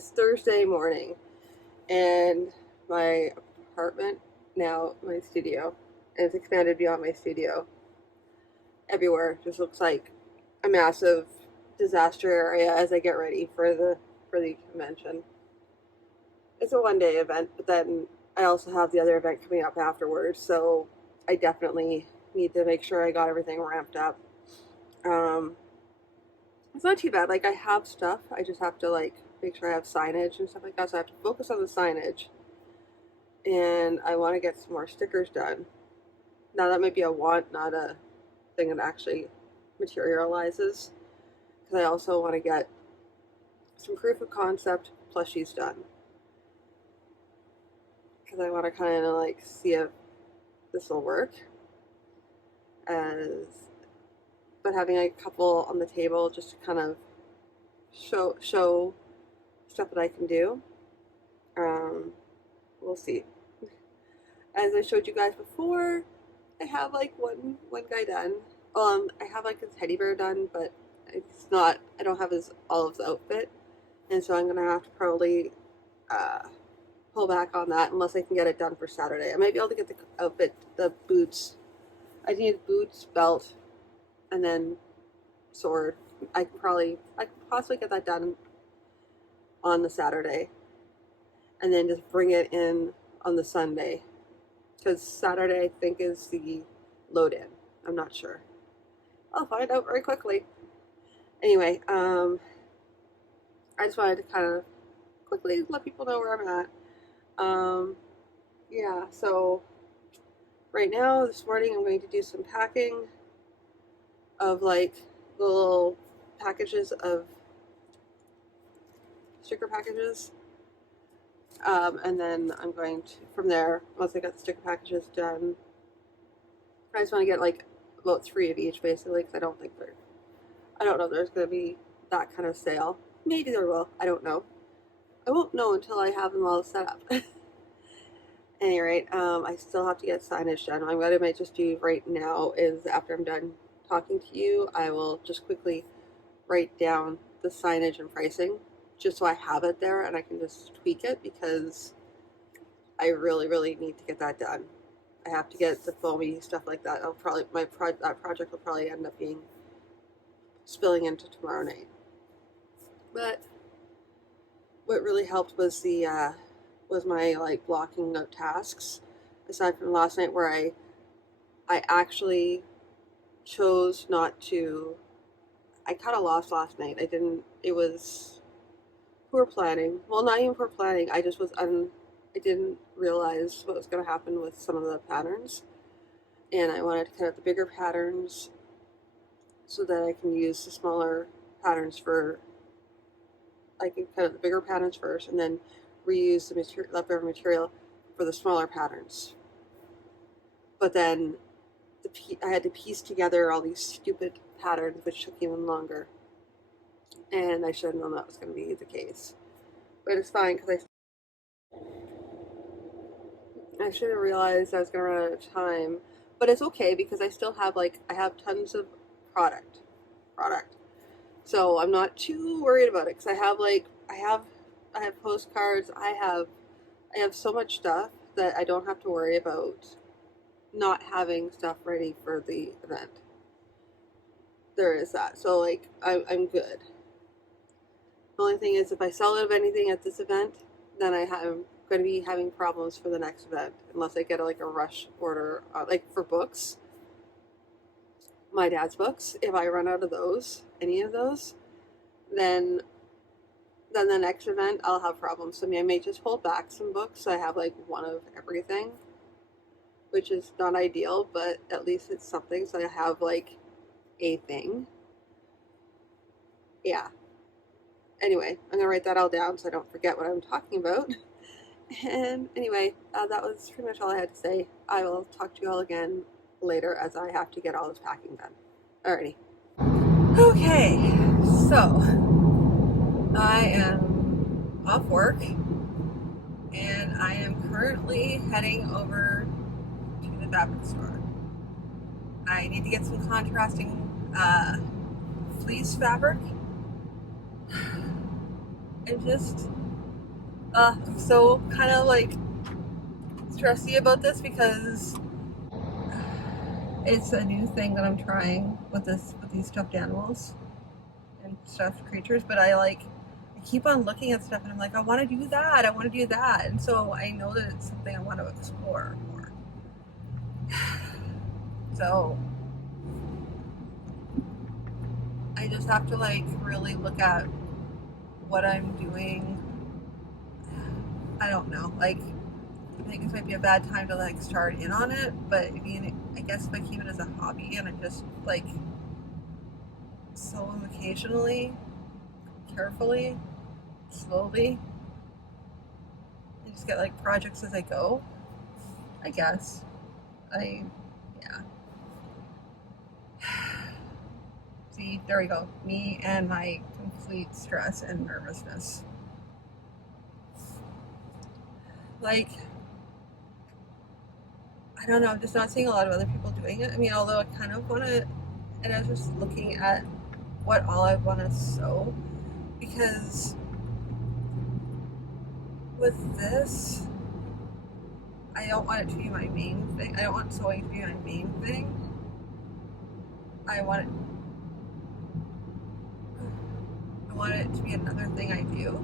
It's Thursday morning, and my apartment, now my studio, and it's expanded beyond my studio, everywhere just looks like a massive disaster area as I get ready for the convention. It's a one-day event, but then I also have the other event coming up afterwards, so I definitely need to make sure I got everything ramped up. Um, it's not too bad. Like, I have stuff. I just have to like make sure I have signage and stuff like that. So I have to focus on the signage, and I want to get some more stickers done. Now that might be a want, not a thing that actually materializes. Because I also want to get some proof of concept plushies done. Because I want to kind of like see if this will work. As but having a couple on the table just to kind of show stuff that I can do. We'll see. As I showed you guys before, I have like one guy done. I have like his teddy bear done, but it's not. I don't have his all of the outfit, and so I'm gonna have to probably pull back on that unless I can get it done for Saturday. I might be able to get the outfit, the boots. I need boots, belt, and then sword. I could possibly get that done on the Saturday, and then just bring it in on the Sunday, because Saturday I think is the load in. I'm not sure. I'll find out very quickly. Anyway, I just wanted to kind of quickly let people know where I'm at. Yeah, so right now, this morning, I'm going to do some packing of like little packages of sticker packages. And then I'm going to, from there, once I got the sticker packages done, I just want to get like about 3 of each basically, because I don't know if there's going to be that kind of sale. Maybe there will, I don't know. I won't know until I have them all set up. At any rate, I still have to get signage done. What I might just do right now is after I'm done talking to you, I will just quickly write down the signage and pricing just so I have it there and I can just tweak it, because I really, really need to get that done. I have to get the foamy stuff like that. That project will probably end up being spilling into tomorrow night. But what really helped was was my like blocking of tasks. Aside from last night where I actually chose not to. I kind of lost last night. It was poor planning. Well, not even poor planning. I just was I didn't realize what was going to happen with some of the patterns. And I wanted to cut out the bigger patterns so that I can use the smaller patterns I can cut out the bigger patterns first and then reuse the leftover material for the smaller patterns. But then I had to piece together all these stupid patterns, which took even longer. And I should have known that was going to be the case. But it's fine, because I should have realized I was going to run out of time. But it's okay, because I still have I have tons of product. So I'm not too worried about it, because I have postcards. I have so much stuff that I don't have to worry about not having stuff ready for the event. There is that. So I'm good. The only thing is, if I sell out of anything at this event, then I'm going to be having problems for the next event, unless I get like a rush order, like for books, my dad's books. If I run out of any of those, then the next event I'll have problems. So I may just hold back some books, so I have like one of everything, which is not ideal, but at least it's something. So I have like a thing. Yeah. Anyway, I'm going to write that all down so I don't forget what I'm talking about. And anyway, that was pretty much all I had to say. I will talk to you all again later, as I have to get all this packing done. Alrighty. Okay, so I am off work, and I am currently heading over to the fabric store. I need to get some contrasting fleece fabric. I'm just So kind of like stressy about this because it's a new thing that I'm trying with these stuffed animals and stuffed creatures, but I keep on looking at stuff and I'm like, I want to do that, I want to do that, and so I know that it's something I want to explore more. So I just have to like really look at what I'm doing. I don't know, like I think this might be a bad time to like start in on it, but I mean, I guess if I keep it as a hobby and I just like sew them occasionally, carefully, slowly, and just get like projects as I go, I guess. I, yeah. See, there we go. Me and my complete stress and nervousness. Like, I don't know, I'm just not seeing a lot of other people doing it. I mean, although I kind of want to, and I was just looking at what all I want to sew, because with this, I don't want it to be my main thing. I don't want sewing to be my main thing. I want it, I want it to be another thing I do,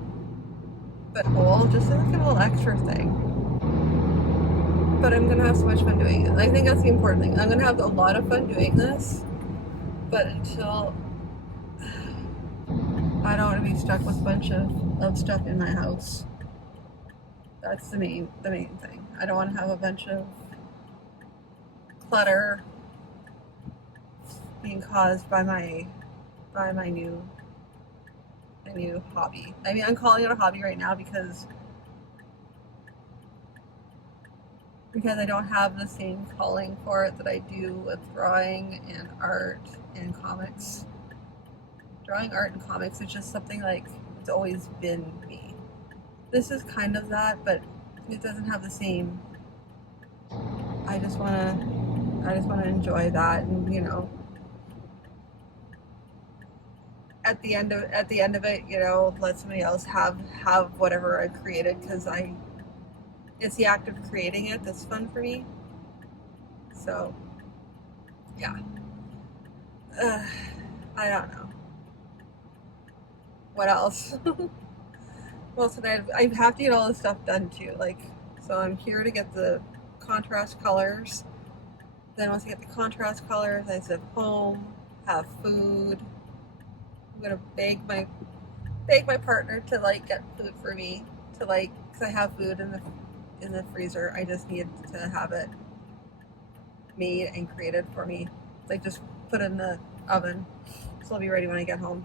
but whole, just like a little extra thing. But I'm gonna have so much fun doing it. I think that's the important thing. I'm gonna have a lot of fun doing this, but until I don't want to be stuck with a bunch of stuff in my house. That's the main thing. I don't want to have a bunch of clutter being caused by my new hobby. I mean, I'm calling it a hobby right now because I don't have the same calling for it that I do with drawing and art and comics. Drawing, art, and comics is just something like it's always been me. This is kind of that, but it doesn't have the same. I just wanna enjoy that, and you know, at the end of it, you know, let somebody else have whatever I created, because it's the act of creating it that's fun for me. So yeah, I don't know what else. Well, tonight I have to get all this stuff done too. Like, so I'm here to get the contrast colors. Then once I get the contrast colors, I zip home, have food. I'm gonna beg my partner to like get food for me, to like, because I have food in the freezer. I just need to have it made and created for me. Like, just put it in the oven, so I'll be ready when I get home.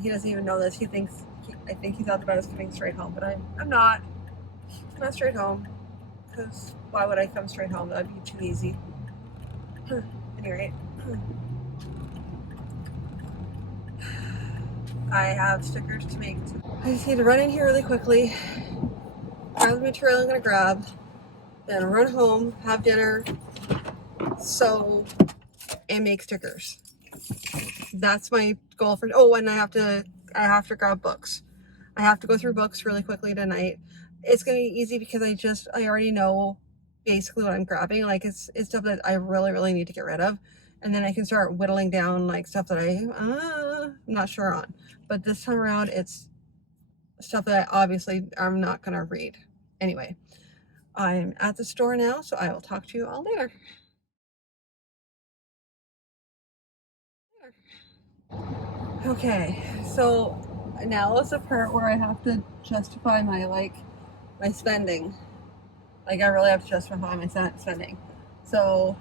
He doesn't even know this. I think he thought about us coming straight home, but I'm not. I'm not straight home, because why would I come straight home? That would be too easy. Anyway, I have stickers to make. I just need to run in here really quickly, grab the material I'm going to grab, then run home, have dinner, sew, and make stickers. That's my goal for. Oh, and I have to grab books. I have to go through books really quickly tonight. It's gonna be easy because I already know basically what I'm grabbing. Like, it's stuff that I really need to get rid of, and then I can start whittling down like stuff that I'm not sure on. But this time around, it's stuff that obviously I'm not gonna read. Anyway, I'm at the store now, so I will talk to you all later. Okay, so now is the part where I have to justify my spending. Like, I really have to justify my spending. So,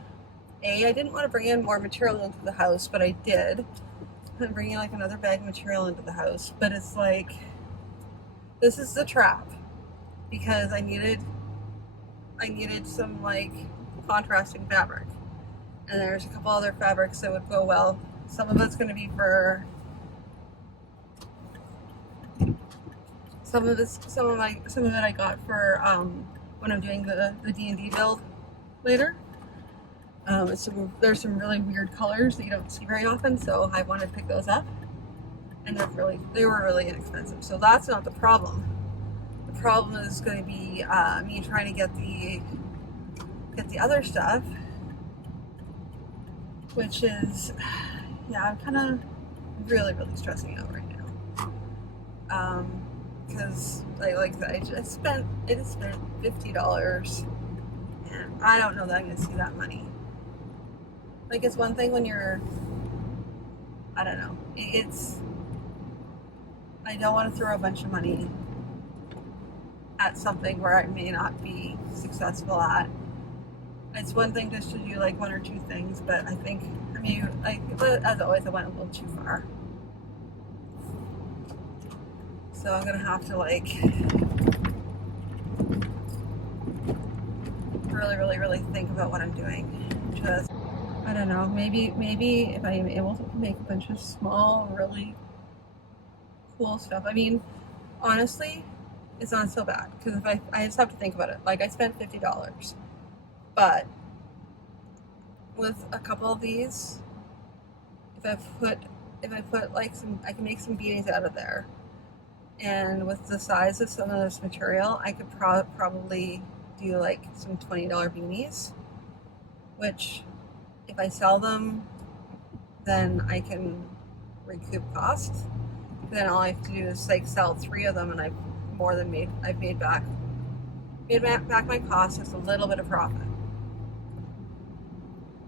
I didn't want to bring in more material into the house, but I did. I'm bringing like another bag of material into the house, but it's like, this is the trap, because I needed some like contrasting fabric, and there's a couple other fabrics that would go well. Some of it's going to be for some of it I got for when I'm doing the D&D build later. There's some really weird colors that you don't see very often, so I wanted to pick those up. and they were really inexpensive. So that's not the problem. The problem is going to be me trying to get the other stuff, which is, yeah, I'm kind of really stressing out right now. Because I just spent $50, and I don't know that I'm going to see that money. Like, it's one thing when you're, I don't know, I don't want to throw a bunch of money at something where I may not be successful at. It's one thing just to do like one or two things, but I think, as always, I went a little too far. So I'm gonna have to really think about what I'm doing. Just, I don't know, maybe if I am able to make a bunch of small, really cool stuff. I mean, honestly, it's not so bad, because if I just have to think about it. Like, I spent $50, but with a couple of these, if I put like I can make some beanies out of there. And with the size of some of this material, I could probably do like some $20 beanies, which if I sell them, then I can recoup costs. Then all I have to do is like sell 3 of them, and I've made back my cost with a little bit of profit.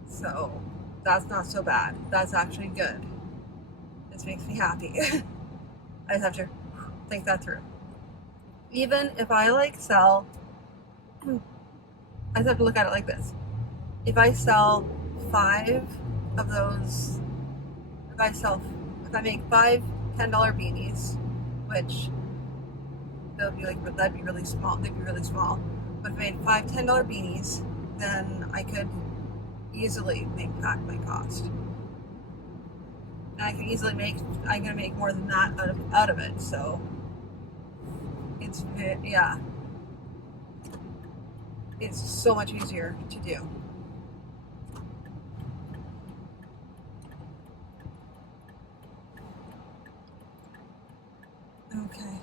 So that's not so bad. That's actually good. This makes me happy. I just have to think that through. Even if I sell, I just have to look at it like this. If I sell 5 of those, if I make 5 $10 beanies, which that'd be really small. They'd be really small. But if I made 5 $10 beanies, then I could easily make back my cost. And I can easily I'm gonna make more than that out of it. So it's so much easier to do. Okay.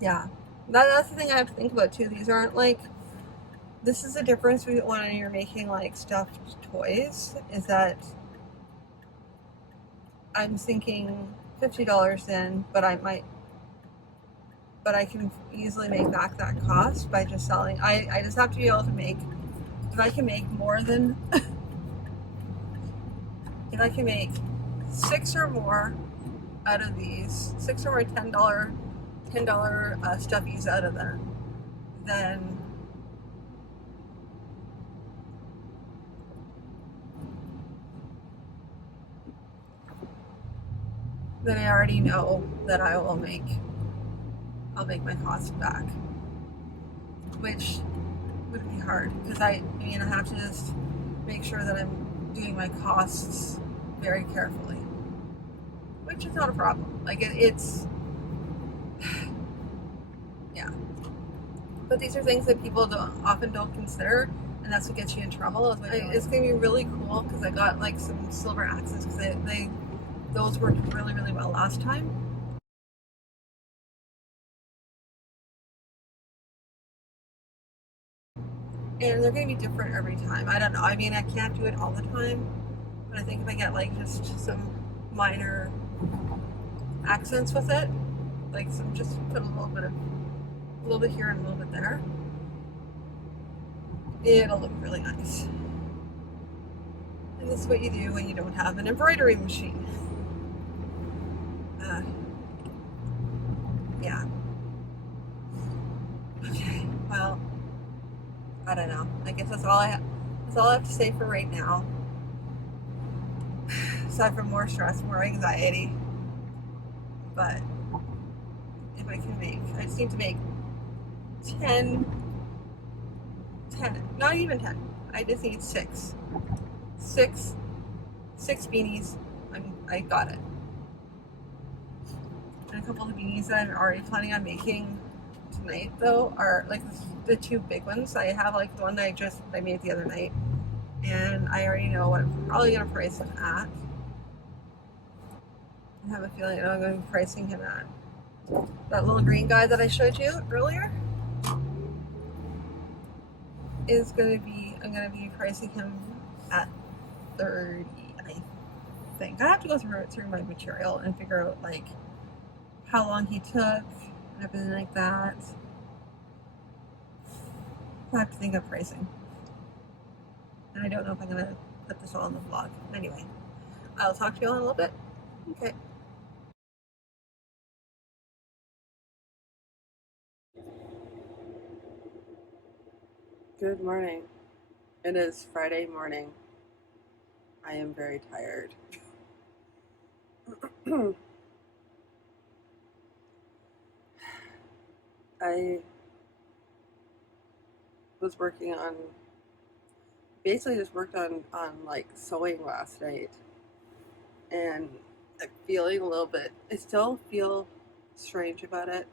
Yeah. That's the thing I have to think about too. These aren't this is the difference when you're making stuffed toys, is that I'm thinking $50 in, but I can easily make back that cost by just selling. I just have to be able to if I can make more than, if I can make 6 or more out of these, 6 or more $10 stuffies out of them, then I already know that I'll make my cost back, which would be hard, because I have to just make sure that I'm doing my costs very carefully, which is not a problem. It's yeah, but these are things that people often don't consider, and that's what gets you in trouble. It's gonna be really cool, because I got some silver axes, because those worked really well last time. And they're going to be different every time. I don't know. I can't do it all the time, but I think if I get just some minor accents with it, just put a little bit here and a little bit there, it'll look really nice. And this is what you do when you don't have an embroidery machine. Yeah. Okay. Well, I don't know. I guess that's all I have to say for right now. Aside from more stress, more anxiety. But if I just need to make 10, not even 10. I just need 6 beanies. I got it. And a couple of the beanies that I'm already planning on making tonight, though, are the 2 big ones. I have the one that I made the other night, and I already know what I'm probably gonna price them at. I have a feeling I'm going to be pricing him at. That little green guy that I showed you earlier is going to be, I'm going to be pricing him at 30, I think. I have to go through my material and figure out like how long he took and everything like that. I have to think of pricing. And I don't know if I'm going to put this all in the vlog. Anyway, I'll talk to you all in a little bit. Okay. Good morning. It is Friday morning. I am very tired. I was working on, basically just worked on like sewing last night, and I'm feeling a little bit, I still feel strange about it.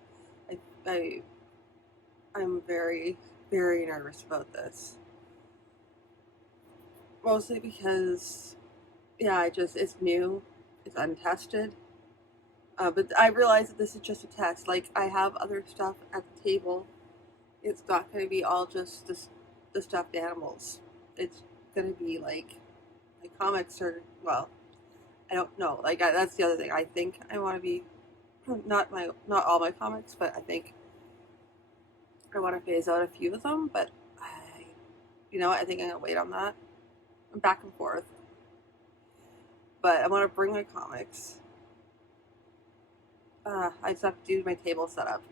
I'm very, very nervous about this. Mostly because, yeah, it's new, it's untested. But I realize that this is just a test. Like, I have other stuff at the table. It's not going to be all just the stuffed animals. It's going to be like my comics are, well, I don't know. Like, that's the other thing. I think I want to be, not all my comics, but I think I want to phase out a few of them. But I think I'm going to wait on that. I'm back and forth. But I want to bring my comics. I just have to do my table setup.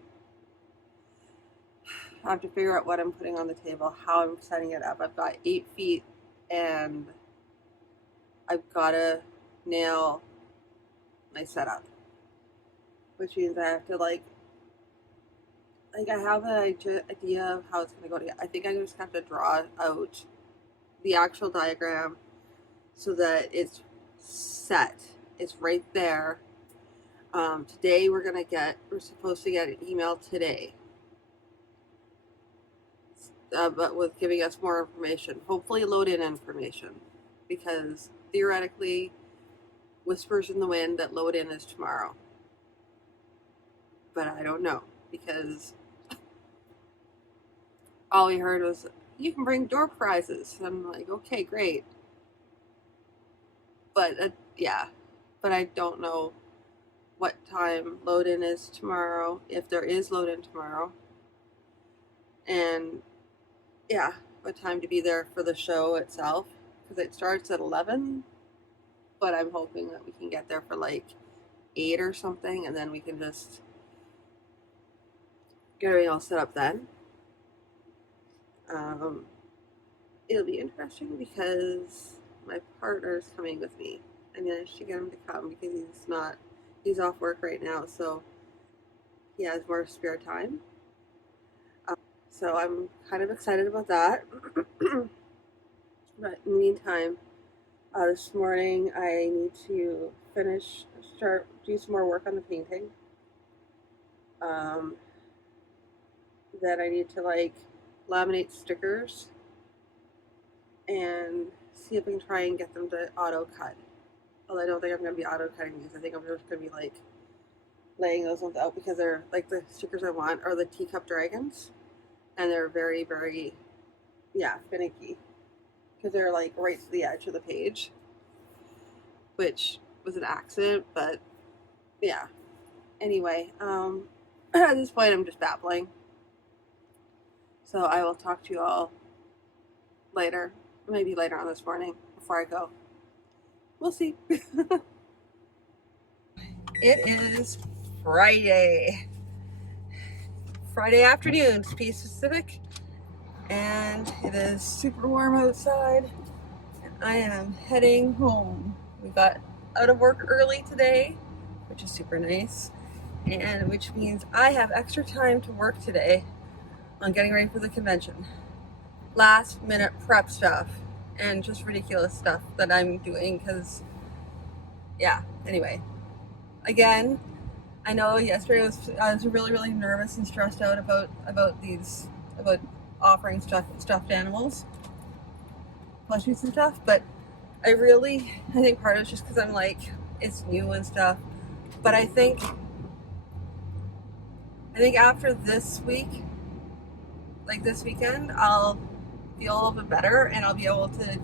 I have to figure out what I'm putting on the table, how I'm setting it up. I've got 8 feet, and I've got to nail my setup, which means I have to like I have an idea of how it's going to go together. I think I just have to draw out the actual diagram so that it's set. It's right there. Today we're supposed to get an email today, but with giving us more information, hopefully load in information, because theoretically, whispers in the wind that load in is tomorrow. But I don't know, because all we heard was, you can bring door prizes. And I'm like, okay, great. But yeah, but I don't know what time load in is tomorrow, if there is load in tomorrow. And yeah, what time to be there for the show itself, because it starts at 11, but I'm hoping that we can get there for like 8 or something, and then we can just get everything all set up then. It'll be interesting because my partner's coming with me. I managed to get him to come because he's off work right now, so he has more spare time. So I'm kind of excited about that. But in the meantime, this morning I need to do some more work on the painting. Then I need to like laminate stickers and see if I can try and get them to auto cut. Although I don't think I'm going to be auto cutting these. I think I'm just going to be like laying those ones out, because they're like, the stickers I want are the teacup dragons, and they're very, very, finicky, because they're like right to the edge of the page, which was an accident. But yeah, anyway, at this point I'm just babbling, so I will talk to you all later, maybe later on this morning before I go. We'll see. It is Friday afternoon, to be specific, and it is super warm outside, and I am heading home. We got out of work early today, which is super nice, and which means I have extra time to work today on getting ready for the convention. Last minute prep stuff and just ridiculous stuff that I'm doing, because anyway, again, I know yesterday I was really, really nervous and stressed out about offering stuffed animals, plushies and stuff, but I think part of it's just because I'm like, it's new and stuff. But I think after this week, like this weekend, I'll feel a little bit better and I'll be able to.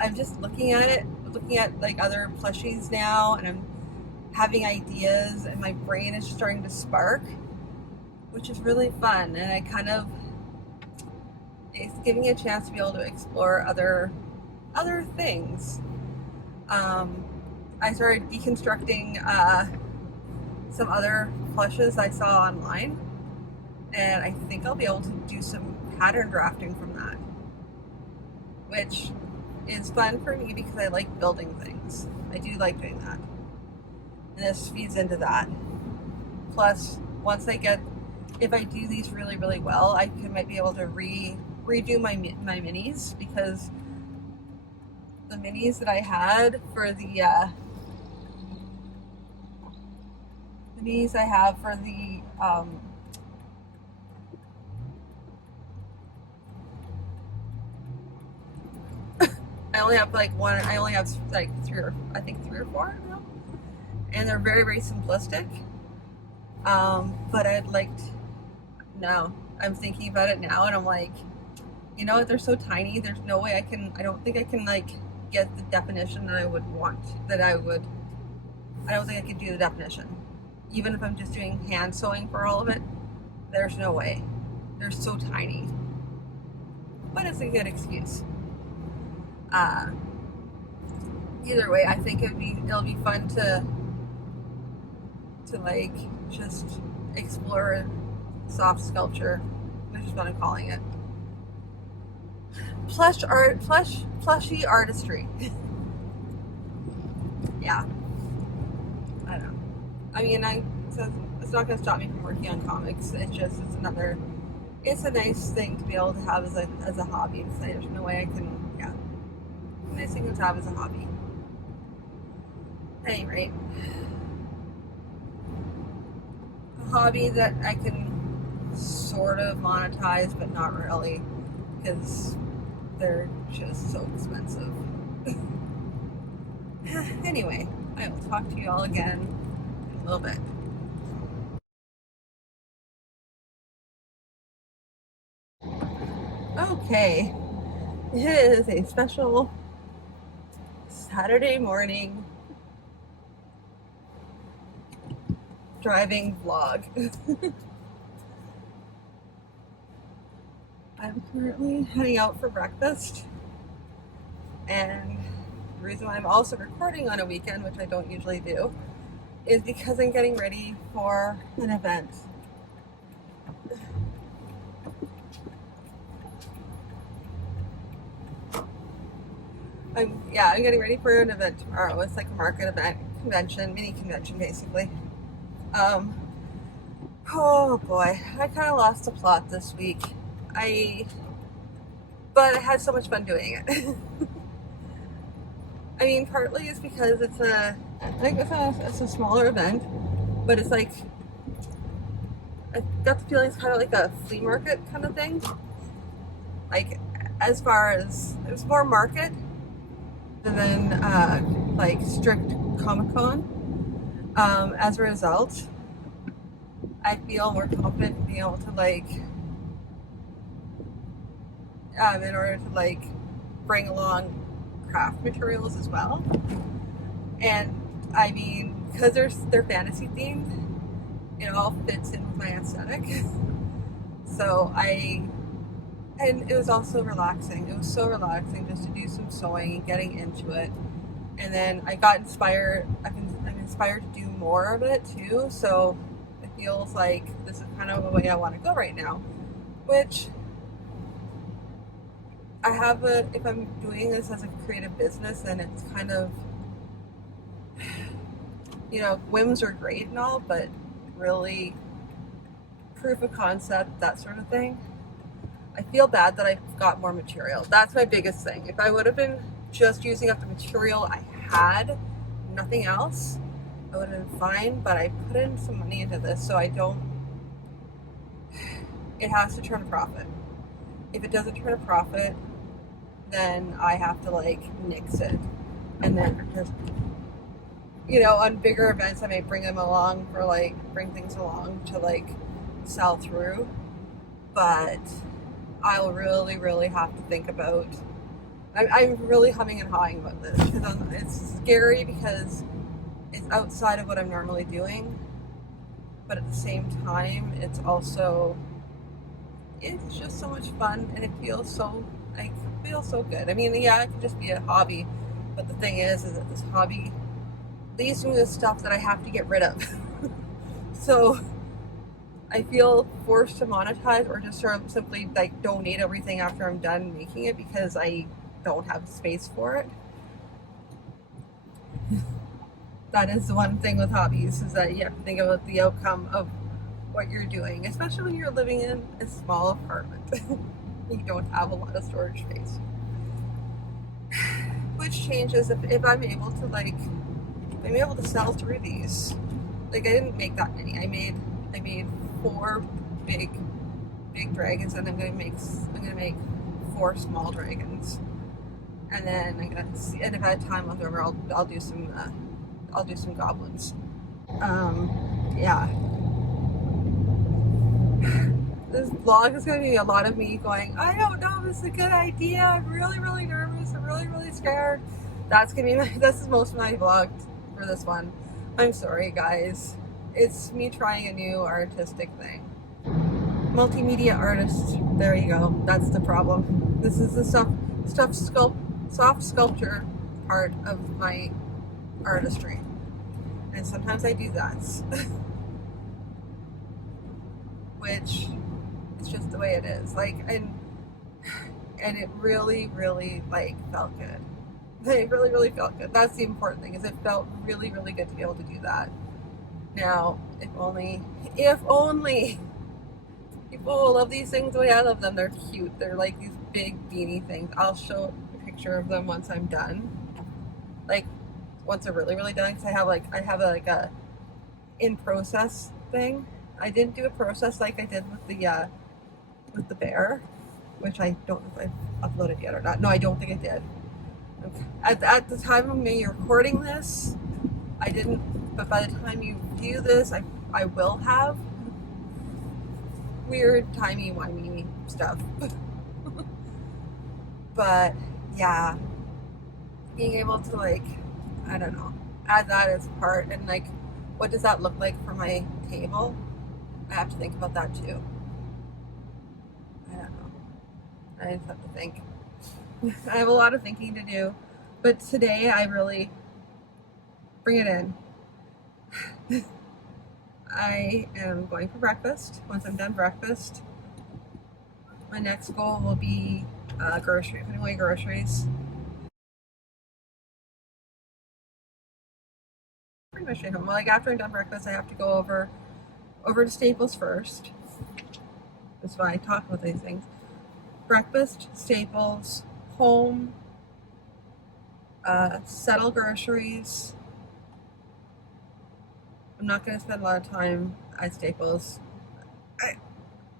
I'm just looking at like other plushies now, and I'm having ideas, and my brain is starting to spark, which is really fun. And it's giving me a chance to be able to explore other things. I started deconstructing some other plushes I saw online, and I think I'll be able to do some pattern drafting from that, which is fun for me because I like building things. I do like doing that, and this feeds into that. Plus, if I do these really, really well, might be able to redo my minis, because the minis that I had for the I only have like one. I only have like three or four now, and they're very, very simplistic. But no, I'm thinking about it now, and I'm like, you know what? They're so tiny. There's no way I don't think I can like get the definition that I would want. I don't think I could do the definition, even if I'm just doing hand sewing for all of it. There's no way. They're so tiny. But it's a good excuse. Either way, I think it'll be fun to like just explore soft sculpture, which is what I'm calling it. Plushy artistry. Yeah. I don't know. I mean, it's not going to stop me from working on comics. It's a nice thing to be able to have as a hobby. So there's no way I can, nice thing to have as a hobby. At any rate, a hobby that I can sort of monetize, but not really, because they're just so expensive. Anyway, I will talk to you all again in a little bit. Okay, it is a special Saturday morning driving vlog. I'm currently heading out for breakfast, and the reason why I'm also recording on a weekend, which I don't usually do, is because I'm getting ready for an event. I'm getting ready for an event tomorrow. It's like a market event, mini convention basically. Oh boy, I kind of lost the plot this week. But I had so much fun doing it. I mean, partly it's because it's a smaller event, but it's like, I got the feeling it's kind of like a flea market kind of thing. Like, as far as, it's more market than like strict Comic-Con. As a result, I feel more confident in being able to like, in order to like bring along craft materials as well. And I mean, because they're fantasy themed, it all fits in with my aesthetic. So and it was also relaxing. It was so relaxing just to do some sewing and getting into it. And then I got inspired. I'm inspired to do more of it too. So it feels like this is kind of the way I want to go right now. Which if I'm doing this as a creative business, then it's kind of, whims are great and all, but really proof of concept, that sort of thing. I feel bad that I've got more material. That's my biggest thing. If I would have been just using up the material I had, nothing else, I would have been fine, but I put in some money into this, so it has to turn a profit. If it doesn't turn a profit, then I have to like nix it, and then just on bigger events, I may bring them along for bring things along to sell through. But I'll really, really have to think about. I'm really humming and hawing about this because it's scary because it's outside of what I'm normally doing. But at the same time, it's just so much fun, and it feels so good. I mean, yeah, it could just be a hobby, but the thing is that this hobby leaves me with stuff that I have to get rid of. So I feel forced to monetize or just sort of simply donate everything after I'm done making it because I don't have space for it. That is the one thing with hobbies, is that you have to think about the outcome of what you're doing, especially when you're living in a small apartment. You don't have a lot of storage space. Which changes if I'm able to sell through these. I didn't make that many. I made 4 big dragons, and I'm gonna make 4 small dragons. And then and if I have time left over, I'll do some goblins. Yeah. This vlog is going to be a lot of me going, I don't know if this is a good idea. I'm really, really nervous. I'm really, really scared. This is most of my vlog for this one. I'm sorry, guys. It's me trying a new artistic thing. Multimedia artist. There you go. That's the problem. This is the soft sculpture part of my artistry. And sometimes I do that. Which is just the way it is. And it really, really felt good. It really, really felt good. That's the important thing, is it felt really, really good to be able to do that. Now, if only people will love these things the way I love them. They're cute. They're like these big beanie things. I'll show a picture of them once I'm done. Once they're really, really done, because I have a in process thing. I didn't do a process like I did with the bear, which I don't know if I've uploaded yet or not. No, I don't think I did. Okay. At the time of me recording this, I didn't, but by the time you view this, I will have weird timey-wimey stuff. But yeah, being able to I don't know, add that as part, and what does that look like for my table? I have to think about that too. I don't know. I just have to think. I have a lot of thinking to do, but today I really bring it in. I am going for breakfast. Once I'm done breakfast, my next goal will be putting away groceries. Pretty much straight home. After I'm done breakfast, I have to go over to Staples first. That's why I talk about these things. Breakfast, Staples, home, settle groceries. I'm not going to spend a lot of time at Staples.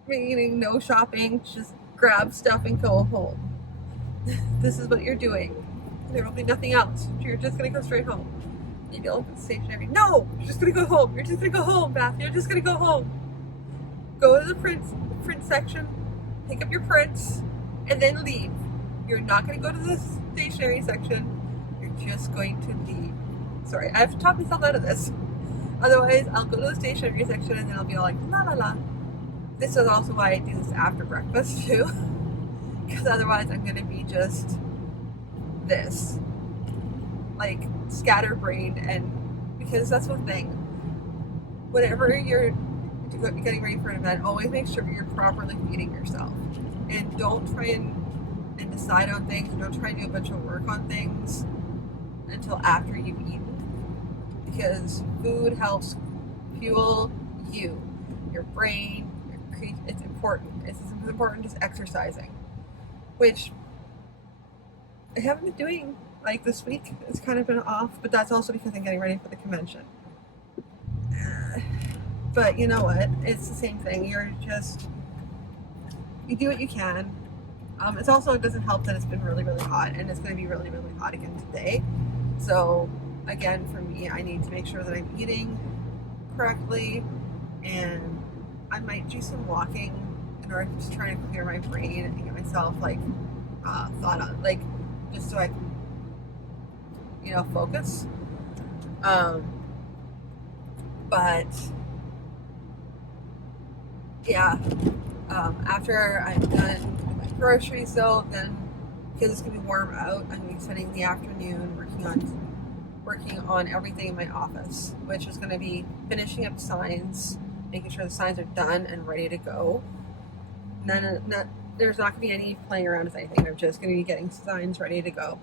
Meaning no shopping, just grab stuff and go home. This is what you're doing. There will be nothing else. You're just going to go straight home. Maybe I'll open stationery. No! You're just going to go home. You're just going to go home, Beth. You're just going to go home. Go to the print section, pick up your prints, and then leave. You're not going to go to the stationery section. You're just going to leave. Sorry, I have to talk myself out of this. Otherwise, I'll go to the stationery section and then I'll be like, la la la. This is also why I do this after breakfast too. Because otherwise I'm going to be just this. Scatterbrained, and because that's one thing. Whenever you're getting ready for an event, always make sure you're properly feeding yourself. And don't try and decide on things. Don't try and do a bunch of work on things until after you've eaten. Because food helps fuel you, your brain, it's important. It's as important as exercising, which I haven't been doing this week. It's kind of been off, but that's also because I'm getting ready for the convention. But you know what? It's the same thing. You do what you can. It doesn't help that it's been really, really hot, and it's going to be really, really hot again today. So again, for me, I need to make sure that I'm eating correctly, and I might do some walking in order to try to clear my brain and get myself like thought on, like just so I can, focus. But yeah, after I'm done with my groceries, though, then because it's gonna be warm out, I'm gonna be spending the afternoon working on everything in my office, which is gonna be finishing up signs, making sure the signs are done and ready to go. There's not gonna be any playing around with anything. I'm just gonna be getting signs ready to go.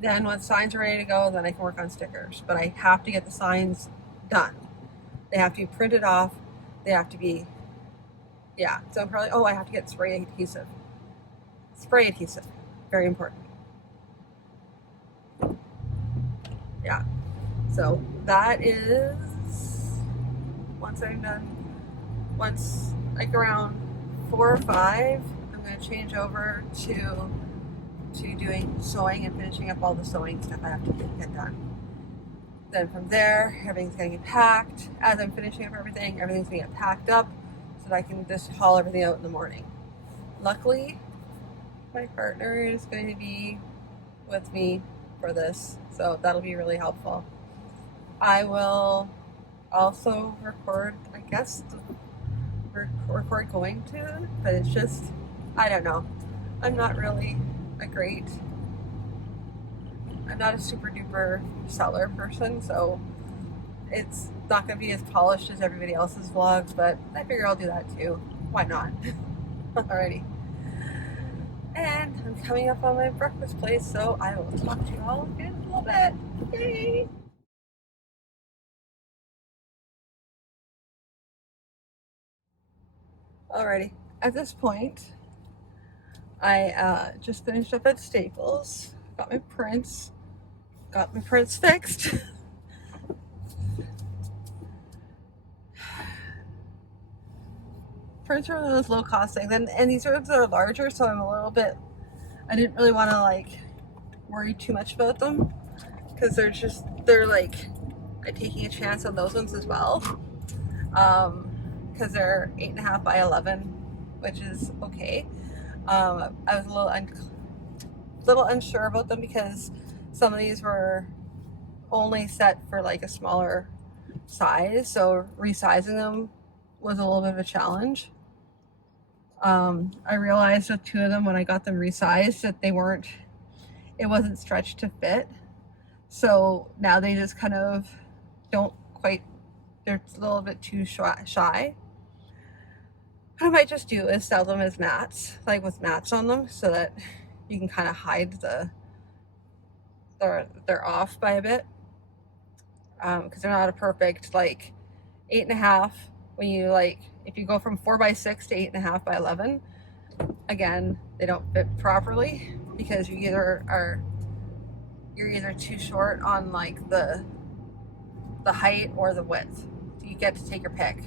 Then once signs are ready to go, then I can work on stickers. But I have to get the signs done. They have to be printed off. They have to be, yeah. So I'm probably, I have to get spray adhesive. Spray adhesive, very important. Yeah. So that is, once I'm done, once like around 4 or 5, I'm going to change over to doing sewing and finishing up all the sewing stuff I have to get done. Then from there, everything's going to get packed. As I'm finishing up everything's going to get packed up so that I can just haul everything out in the morning. Luckily, my partner is going to be with me for this, so that'll be really helpful. I will also record, I guess, record going to, but it's just, I don't know. I'm not really I'm not a super duper seller person, so it's not going to be as polished as everybody else's vlogs, but I figure I'll do that too. Why not? Alrighty. And I'm coming up on my breakfast place, so I will talk to you all in a little bit. Yay! Alrighty. At this point, I just finished up at Staples, got my prints fixed. Prints are one of those low cost things, and these ones are larger, so I didn't really want to like worry too much about them because they're like, I'm taking a chance on those ones as well, because they're 8.5 by 11, which is okay. I was a little unsure about them because some of these were only set for like a smaller size, so resizing them was a little bit of a challenge. I realized with 2 of them when I got them resized that it wasn't stretched to fit. So now they just kind of don't quite, they're a little bit too shy. What I might just do is sell them as mats, like with mats on them, so that you can kind of hide they're off by a bit. Because they're not a perfect like 8.5. When you like, if you go from 4x6 to 8.5 by 11, again, they don't fit properly because you're either too short on like the height or the width. You get to take your pick.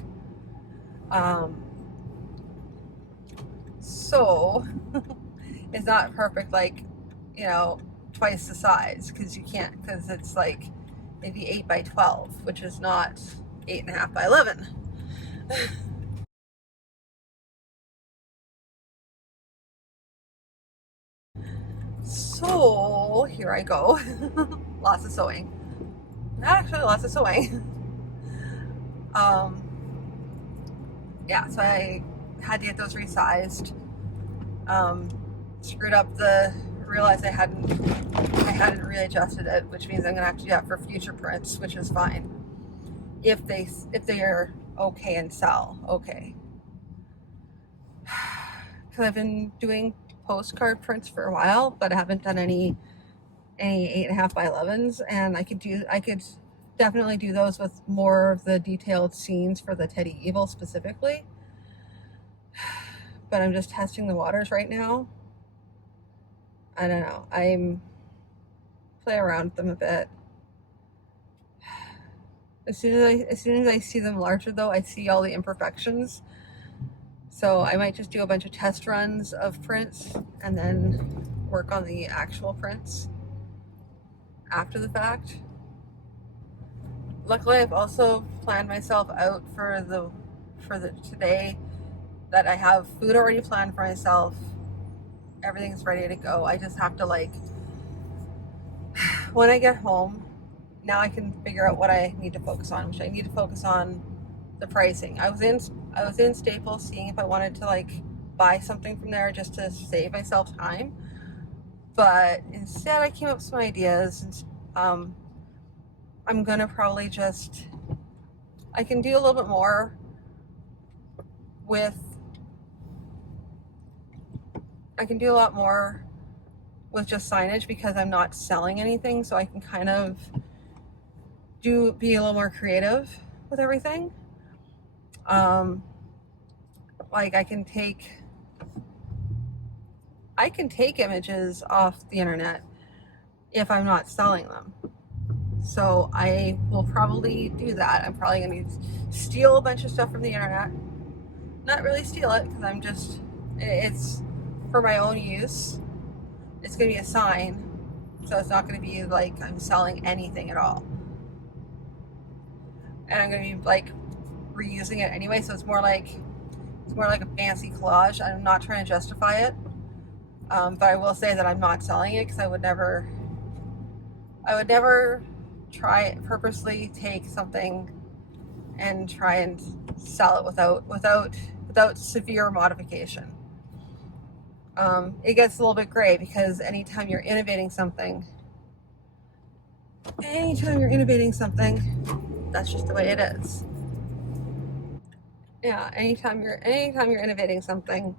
So it's not perfect, like, twice the size, because you can't, because it's like maybe 8 by 12, which is not 8.5 by 11. So here I go. Lots of sewing. Actually, lots of sewing. Yeah, so I had to get those resized. Screwed up realized I hadn't readjusted it, which means I'm gonna have to do that for future prints, which is fine. If they are okay and sell, okay. Because I've been doing postcard prints for a while, but I haven't done any 8.5 by 11s, and I could definitely do those with more of the detailed scenes for the Teddy Evil specifically. But I'm just testing the waters right now. I don't know. I'm play around with them a bit. As soon as I see them larger, though, I see all the imperfections. So I might just do a bunch of test runs of prints and then work on the actual prints. after the fact. Luckily, I've also planned myself out for the today, that I have food already planned for myself. Everything's ready to go. I just have to, like, when I get home, now I can figure out what I need to focus on, which I need to focus on the pricing. I was in Staples seeing if I wanted to, like, buy something from there just to save myself time. But instead I came up with some ideas, and I'm gonna probably just, I can do a little bit more with, I can do a lot more with just signage because I'm not selling anything, so I can kind of be a little more creative with everything. Like I can take images off the internet if I'm not selling them. So I will probably do that. I'm probably going to steal a bunch of stuff from the internet. Not really steal it, because it's for my own use. It's going to be a sign, so it's not going to be like I'm selling anything at all. And I'm going to be like reusing it anyway, so it's more like a fancy collage. I'm not trying to justify it, but I will say that I'm not selling it, because I would never purposely take something and try and sell it without severe modification. It gets a little bit gray, because anytime you're innovating something, that's just the way it is. Yeah, anytime you're innovating something,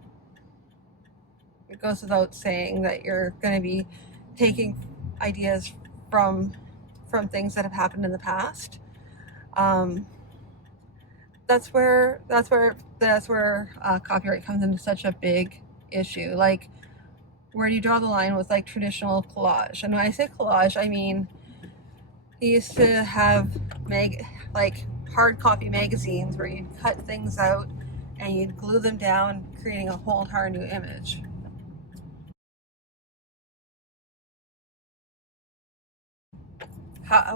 it goes without saying that you're going to be taking ideas from things that have happened in the past. That's where copyright comes into such a big issue. Like, where do you draw the line with, like, traditional collage? And when I say collage, I mean, he used to have hard copy magazines where you'd cut things out and you'd glue them down, creating a whole entire new image.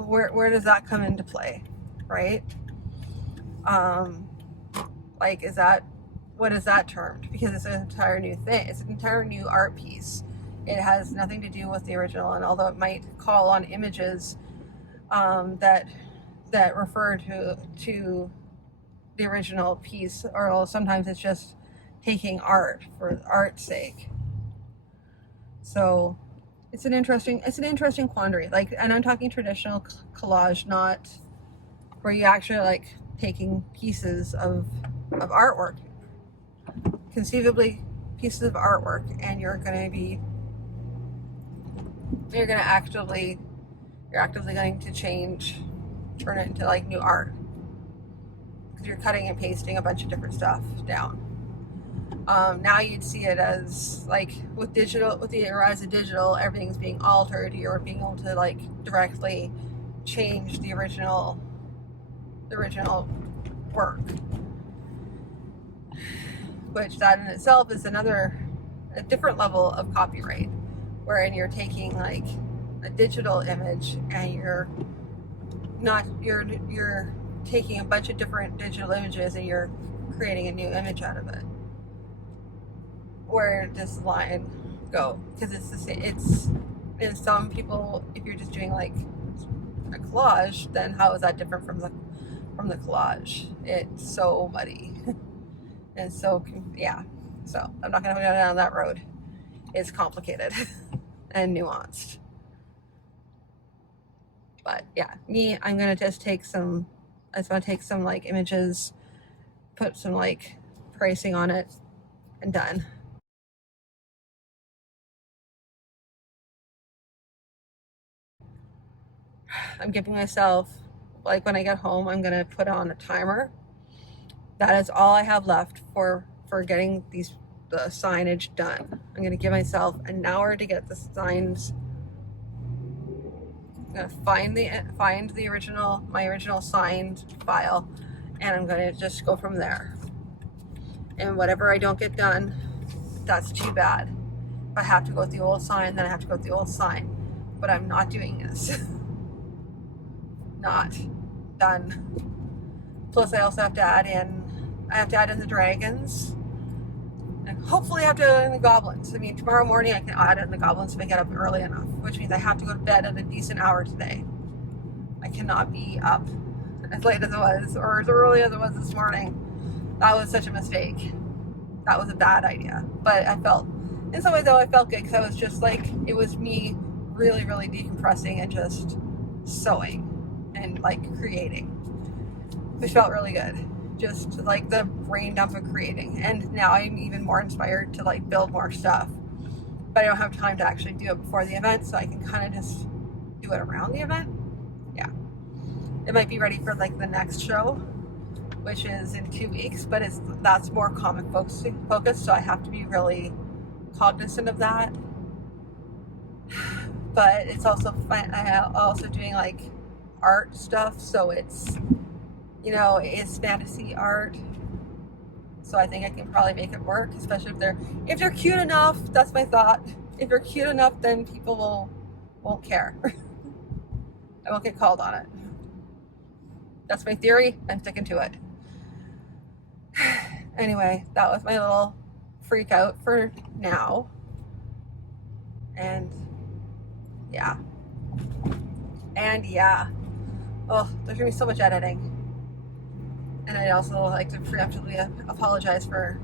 Where does that come into play, right? Like, what is that termed? Because it's an entire new thing. It's an entire new art piece. It has nothing to do with the original, and although it might call on images that refer to the original piece, or sometimes it's just taking art for art's sake. So it's an interesting quandary. Like, and I'm talking traditional collage, not where you actually, like, taking pieces of artwork, conceivably pieces of artwork, and you're actively going to turn it into, like, new art, because you're cutting and pasting a bunch of different stuff down. Now you'd see it as, like, with the rise of digital, everything's being altered. You're being able to, like, directly change the original work, which that in itself is a different level of copyright, wherein you're taking, like, a digital image and you're taking a bunch of different digital images and you're creating a new image out of it. Where does the line go? Because it's in some people, if you're just doing, like, a collage, then how is that different from the collage? It's so muddy. And so, yeah. So I'm not going to go down that road. It's complicated and nuanced. But yeah, I'm going to just take some, like, images, put some, like, pricing on it, and done. I'm giving myself, like, when I get home, I'm going to put on a timer. That is all I have left for getting the signage done. I'm going to give myself an hour to get the signs. I'm going to find my original signed file, and I'm going to just go from there. And whatever I don't get done, that's too bad. If I have to go with the old sign, then I have to go with the old sign. but I'm not doing this. Not done. Plus, I also have to add in. I have to add in the dragons, and hopefully I have to add in the goblins. I mean, tomorrow morning I can add in the goblins if I get up early enough, which means I have to go to bed at a decent hour today. I cannot be up as late as it was, or as early as it was this morning. That was such a mistake. That was a bad idea. But I felt, in some ways though, I felt good because I was just like, it was me really, really decompressing and just sewing and like creating, which felt really good. Just like the brain dump of creating. And now I'm even more inspired to like build more stuff. But I don't have time to actually do it before the event, so I can kind of just do it around the event. Yeah. It might be ready for like the next show, which is in 2 weeks, but that's more comic focused, so I have to be really cognizant of that. But it's also fun. I'm also doing like art stuff, so it's, you know, it's fantasy art. So I think I can probably make it work, especially if they're cute enough. That's my thought. If they're cute enough, then people won't care. I won't get called on it. That's my theory. I'm sticking to it. Anyway, that was my little freak out for now. And yeah. Oh, there's gonna be so much editing. And I'd also like to preemptively apologize for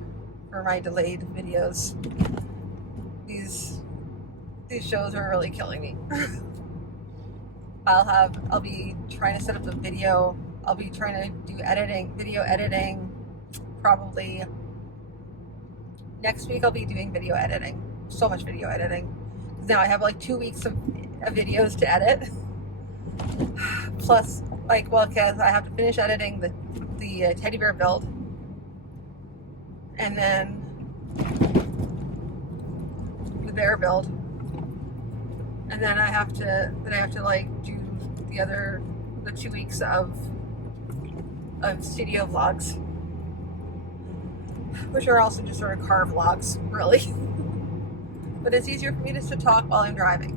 my delayed videos. These shows are really killing me. I'll be trying to set up the video. I'll be trying to do video editing. Probably next week I'll be doing video editing. So much video editing. Now I have like 2 weeks of videos to edit. Plus, like, well, because I have to finish editing the teddy bear build, and then the bear build, and then I have to like do the 2 weeks of studio vlogs, which are also just sort of car vlogs, really. But it's easier for me just to talk while I'm driving.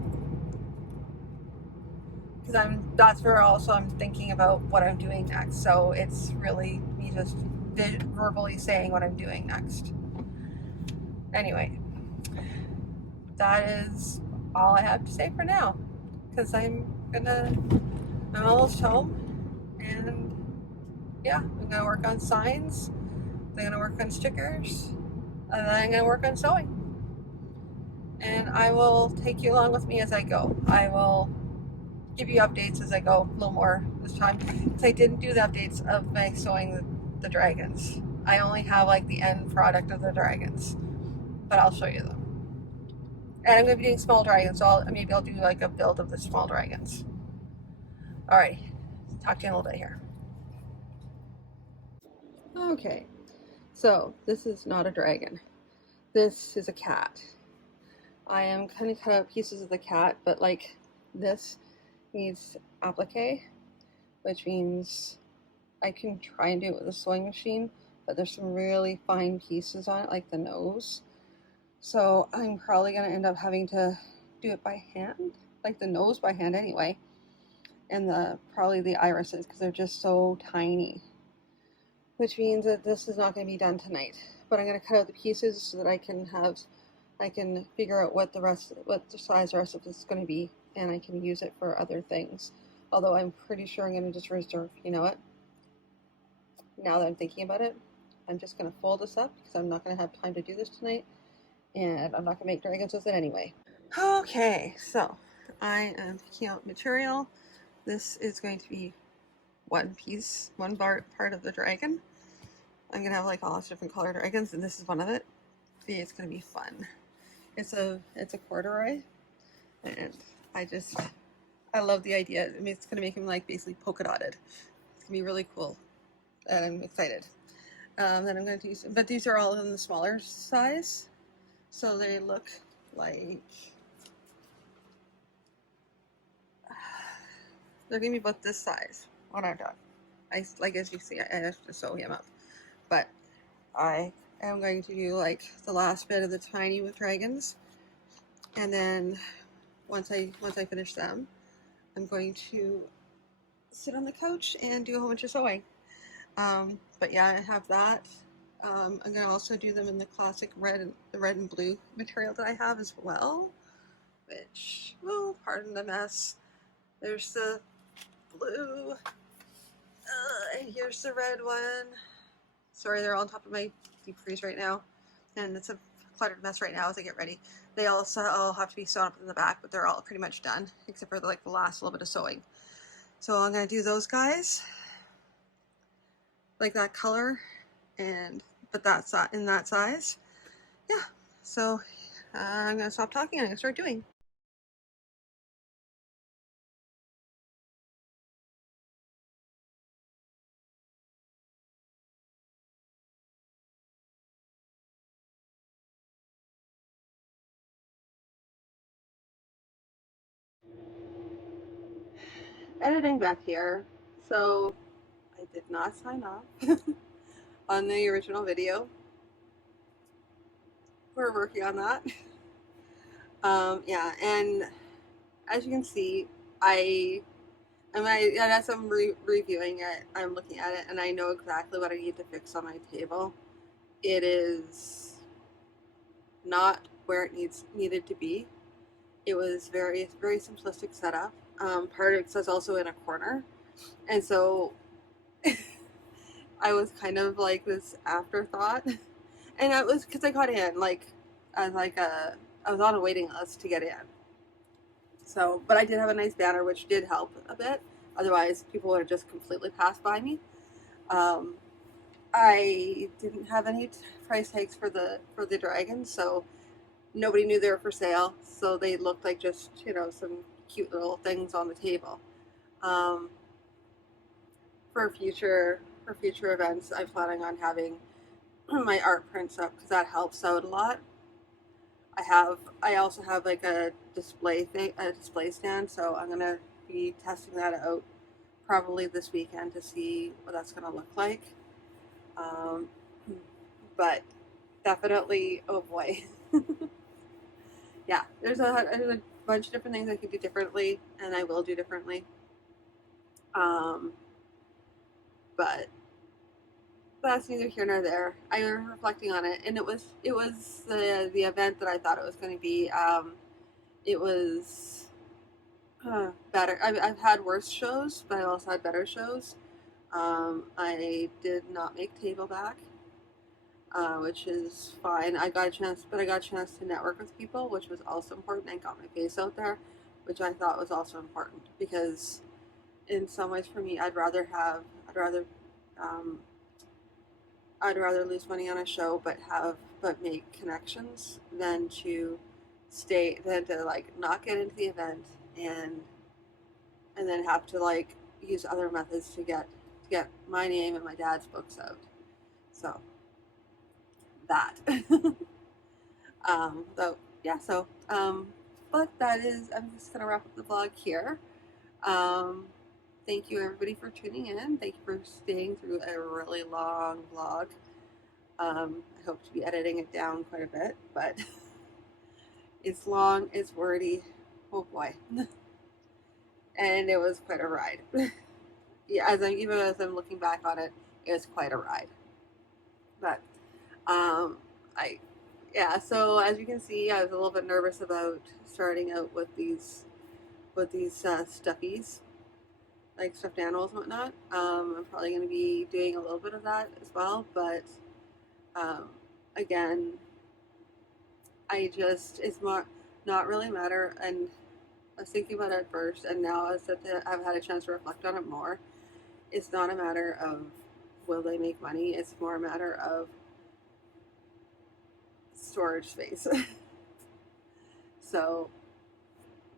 Because that's where also I'm thinking about what I'm doing next. So it's really me just verbally saying what I'm doing next. Anyway, that is all I have to say for now. Because I'm almost home. And yeah, I'm gonna work on signs. I'm gonna work on stickers. And then I'm gonna work on sewing. And I will take you along with me as I go. I will give you updates as I go a little more this time, because I didn't do the updates of my sewing the dragons. I only have like the end product of the dragons, but I'll show you them. And I'm going to be doing small dragons, so maybe I'll do like a build of the small dragons. Alright, talk to you in a little bit here. Okay, so this is not a dragon. This is a cat. I am kind of cut out pieces of the cat, but like this needs applique, which means I can try and do it with a sewing machine, but there's some really fine pieces on it, like the nose. So I'm probably going to end up having to do it by hand, like the nose by hand anyway, and probably the irises, because they're just so tiny, which means that this is not going to be done tonight. But I'm going to cut out the pieces so that I can figure out what the size the rest of this is going to be, and I can use it for other things. Although I'm pretty sure I'm going to just reserve, you know what? Now that I'm thinking about it, I'm just going to fold this up because I'm not going to have time to do this tonight, and I'm not going to make dragons with it anyway. Okay, so I am picking out material. This is going to be one part of the dragon. I'm going to have like all these different color dragons, and this is one of it. It's going to be fun. It's a corduroy, and I love the idea. I mean, it's going to make him like basically polka dotted. It's going to be really cool, and I'm excited. Then I'm going to use, but these are all in the smaller size, so they look like they're going to be about this size when I'm done. Like as you see, I have to sew him up, but I am going to do like the last bit of the tiny with dragons, and then once I finish them, I'm going to sit on the couch and do a whole bunch of sewing. But yeah, I have that. I'm gonna also do them in the classic the red and blue material that I have as well. Which, oh, pardon the mess. There's the blue. And here's the red one. Sorry, they're all on top of my deep freeze right now, and it's a cluttered mess right now as I get ready. They also all have to be sewn up in the back, but they're all pretty much done, except for like the last little bit of sewing. So I'm gonna do those guys, like that color, but that's in that size. Yeah. So I'm gonna stop talking and I'm gonna start doing. Editing back here. So I did not sign off on the original video. We're working on that. Yeah, and as you can see, as I'm reviewing it, I'm looking at it, and I know exactly what I need to fix on my table. It is not where it needed to be. It was very simplistic setup. Part of it says also in a corner, and so I was kind of like this afterthought, and that was because I got in I was on a waiting list to get in. So, but I did have a nice banner, which did help a bit. Otherwise, people would have just completely passed by me. Um, I didn't have any price tags for the dragons, so nobody knew they were for sale. So they looked like just some cute little things on the table. Um, for future events, I'm planning on having my art prints up because that helps out a lot. I also have like a display stand, so I'm gonna be testing that out probably this weekend to see what that's gonna look like. Um, but definitely, oh boy, yeah. There's a bunch of different things I could do differently, and I will do differently. Um, but that's neither here nor there. I was reflecting on it, and it was the event that I thought it was going to be. It was better. I've had worse shows, but I also had better shows. I did not make table back, which is fine. I got a chance to network with people, which was also important, and got my face out there, which I thought was also important because, in some ways, for me, um, I'd rather lose money on a show, but make connections than to like not get into the event and then have to like use other methods to get my name and my dad's books out. So that. So yeah, but that is, I'm just gonna wrap up the vlog here. Um, thank you everybody for tuning in. Thank you for staying through a really long vlog. I hope to be editing it down quite a bit, but it's long, it's wordy. Oh boy. And it was quite a ride. Yeah, even as I'm looking back on it, it was quite a ride. But um, I yeah. So as you can see, I was a little bit nervous about starting out with these stuffies, like stuffed animals and whatnot. I'm probably going to be doing a little bit of that as well, but again, it's not really matter. And I was thinking about it first, and now I've had a chance to reflect on it more. It's not a matter of will they make money. It's more a matter of storage space. So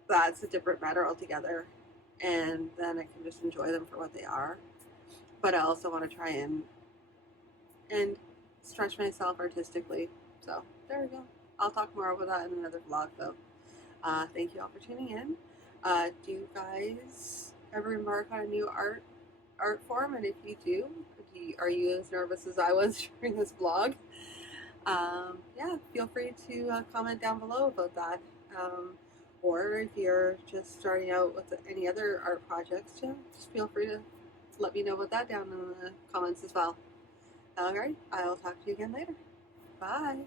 that's a different matter altogether. And then I can just enjoy them for what they are. But I also want to try and stretch myself artistically. So there we go. I'll talk more about that in another vlog though. Thank you all for tuning in. Do you guys ever embark on a new art form? And if you do, are you as nervous as I was during this vlog? Yeah, feel free to comment down below about that. Or if you're just starting out with any other art projects, just feel free to let me know about that down in the comments as well. Alright, I'll talk to you again later. Bye.